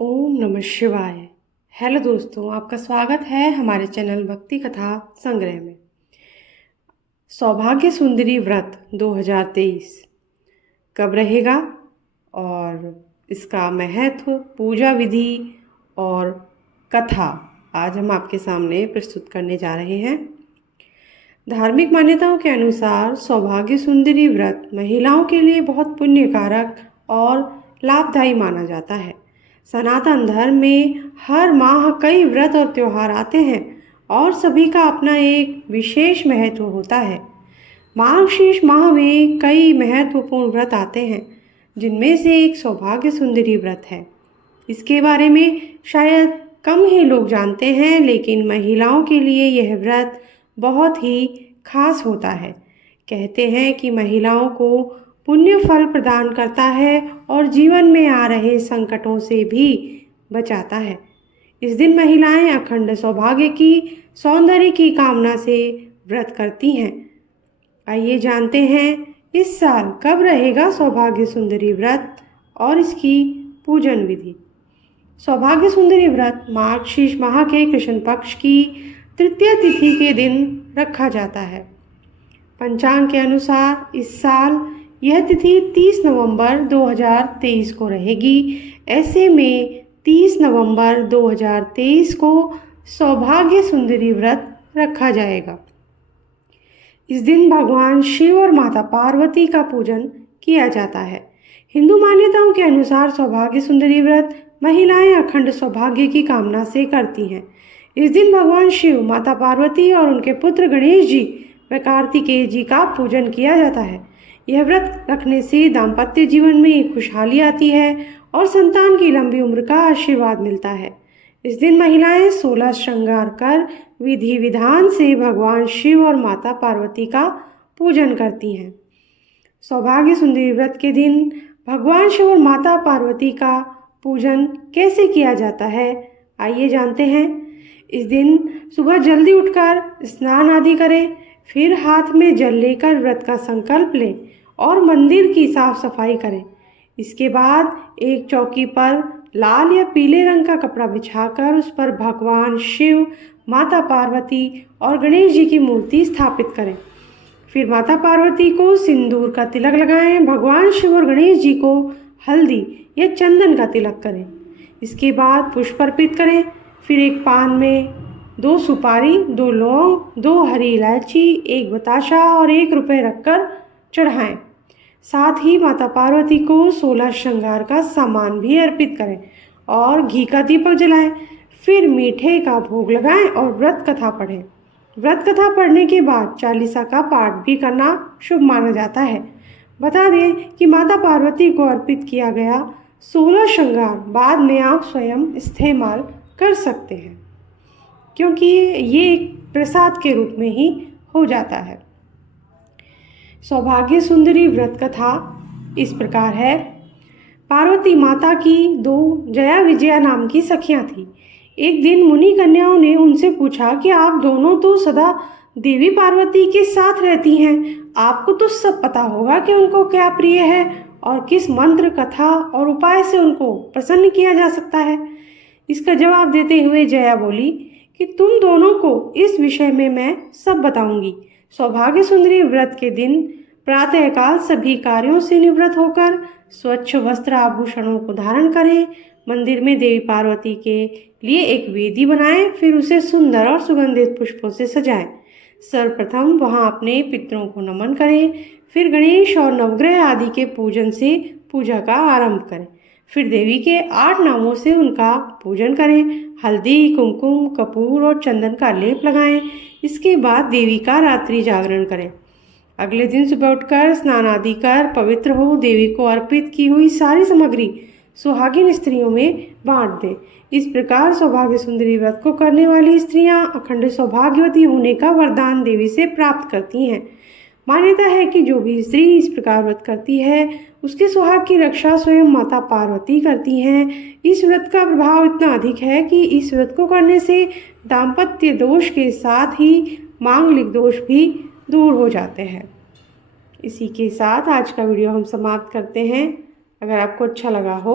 ओम नमः शिवाय। हेलो दोस्तों, आपका स्वागत है हमारे चैनल भक्ति कथा संग्रह में। सौभाग्य सुंदरी व्रत 2023 कब रहेगा और इसका महत्व, पूजा विधि और कथा आज हम आपके सामने प्रस्तुत करने जा रहे हैं। धार्मिक मान्यताओं के अनुसार सौभाग्य सुंदरी व्रत महिलाओं के लिए बहुत पुण्यकारक और लाभदायी माना जाता है। सनातन धर्म में हर माह कई व्रत और त्योहार आते हैं और सभी का अपना एक विशेष महत्व होता है। मार्गशीर्ष माह में कई महत्वपूर्ण व्रत आते हैं, जिनमें से एक सौभाग्य सुंदरी व्रत है। इसके बारे में शायद कम ही लोग जानते हैं, लेकिन महिलाओं के लिए यह व्रत बहुत ही खास होता है। कहते हैं कि महिलाओं को पुण्य फल प्रदान करता है और जीवन में आ रहे संकटों से भी बचाता है। इस दिन महिलाएं अखंड सौभाग्य की, सौंदर्य की कामना से व्रत करती हैं। आइए जानते हैं इस साल कब रहेगा सौभाग्य सुंदरी व्रत और इसकी पूजन विधि। सौभाग्य सुंदरी व्रत मार्गशीर्ष माह के कृष्ण पक्ष की तृतीय तिथि के दिन रखा जाता है। पंचांग के अनुसार इस साल यह तिथि 30 नवंबर 2023 को रहेगी। ऐसे में 30 नवंबर 2023 को सौभाग्य सुंदरी व्रत रखा जाएगा। इस दिन भगवान शिव और माता पार्वती का पूजन किया जाता है। हिंदू मान्यताओं के अनुसार सौभाग्य सुंदरी व्रत महिलाएं अखंड सौभाग्य की कामना से करती हैं। इस दिन भगवान शिव, माता पार्वती और उनके पुत्र गणेश जी व कार्तिकेय जी का पूजन किया जाता है। यह व्रत रखने से दाम्पत्य जीवन में एक खुशहाली आती है और संतान की लंबी उम्र का आशीर्वाद मिलता है। इस दिन महिलाएं 16 श्रृंगार कर विधि विधान से भगवान शिव और माता पार्वती का पूजन करती हैं। सौभाग्य सुंदरी व्रत के दिन भगवान शिव और माता पार्वती का पूजन कैसे किया जाता है, आइए जानते हैं। इस दिन सुबह जल्दी उठकर स्नान आदि करें, फिर हाथ में जल लेकर व्रत का संकल्प लें और मंदिर की साफ सफाई करें। इसके बाद एक चौकी पर लाल या पीले रंग का कपड़ा बिछाकर उस पर भगवान शिव, माता पार्वती और गणेश जी की मूर्ति स्थापित करें। फिर माता पार्वती को सिंदूर का तिलक लगाएं। भगवान शिव और गणेश जी को हल्दी या चंदन का तिलक करें। इसके बाद पुष्प अर्पित करें। फिर एक पान में 2 सुपारी, 2 लौंग, 2 हरी इलायची, 1 बताशा और 1 रुपये रखकर चढ़ाएं। साथ ही माता पार्वती को 16 श्रृंगार का सामान भी अर्पित करें और घी का दीपक जलाएं। फिर मीठे का भोग लगाएं और व्रत कथा पढ़ें। व्रत कथा पढ़ने के बाद चालीसा का पाठ भी करना शुभ माना जाता है। बता दें कि माता पार्वती को अर्पित किया गया 16 श्रृंगार बाद में आप स्वयं इस्तेमाल कर सकते हैं, क्योंकि ये एक प्रसाद के रूप में ही हो जाता है। सौभाग्य सुंदरी व्रत कथा इस प्रकार है। पार्वती माता की 2 जया विजया नाम की सखियां थीं। एक दिन मुनि कन्याओं ने उनसे पूछा कि आप दोनों तो सदा देवी पार्वती के साथ रहती हैं, आपको तो सब पता होगा कि उनको क्या प्रिय है और किस मंत्र, कथा और उपाय से उनको प्रसन्न किया जा सकता है। इसका जवाब देते हुए जया बोली कि तुम दोनों को इस विषय में मैं सब बताऊंगी। सौभाग्य सुंदरी व्रत के दिन प्रातःकाल सभी कार्यों से निवृत्त होकर स्वच्छ वस्त्र आभूषणों को धारण करें। मंदिर में देवी पार्वती के लिए एक वेदी बनाएं, फिर उसे सुंदर और सुगंधित पुष्पों से सजाएं। सर्वप्रथम वहां अपने पितरों को नमन करें, फिर गणेश और नवग्रह आदि के पूजन से पूजा का आरंभ करें। फिर देवी के 8 नामों से उनका पूजन करें। हल्दी, कुमकुम, कपूर और चंदन का लेप लगाएं। इसके बाद देवी का रात्रि जागरण करें। अगले दिन सुबह उठकर स्नान आदि कर पवित्र हो देवी को अर्पित की हुई सारी सामग्री सुहागिन स्त्रियों में बांट दें। इस प्रकार सौभाग्य सुंदरी व्रत को करने वाली स्त्रियां अखंड सौभाग्यवती होने का वरदान देवी से प्राप्त करती हैं। मान्यता है कि जो भी स्त्री इस प्रकार व्रत करती है, उसके सुहाग की रक्षा स्वयं माता पार्वती करती हैं। इस व्रत का प्रभाव इतना अधिक है कि इस व्रत को करने से दाम्पत्य दोष के साथ ही मांगलिक दोष भी दूर हो जाते हैं। इसी के साथ आज का वीडियो हम समाप्त करते हैं। अगर आपको अच्छा लगा हो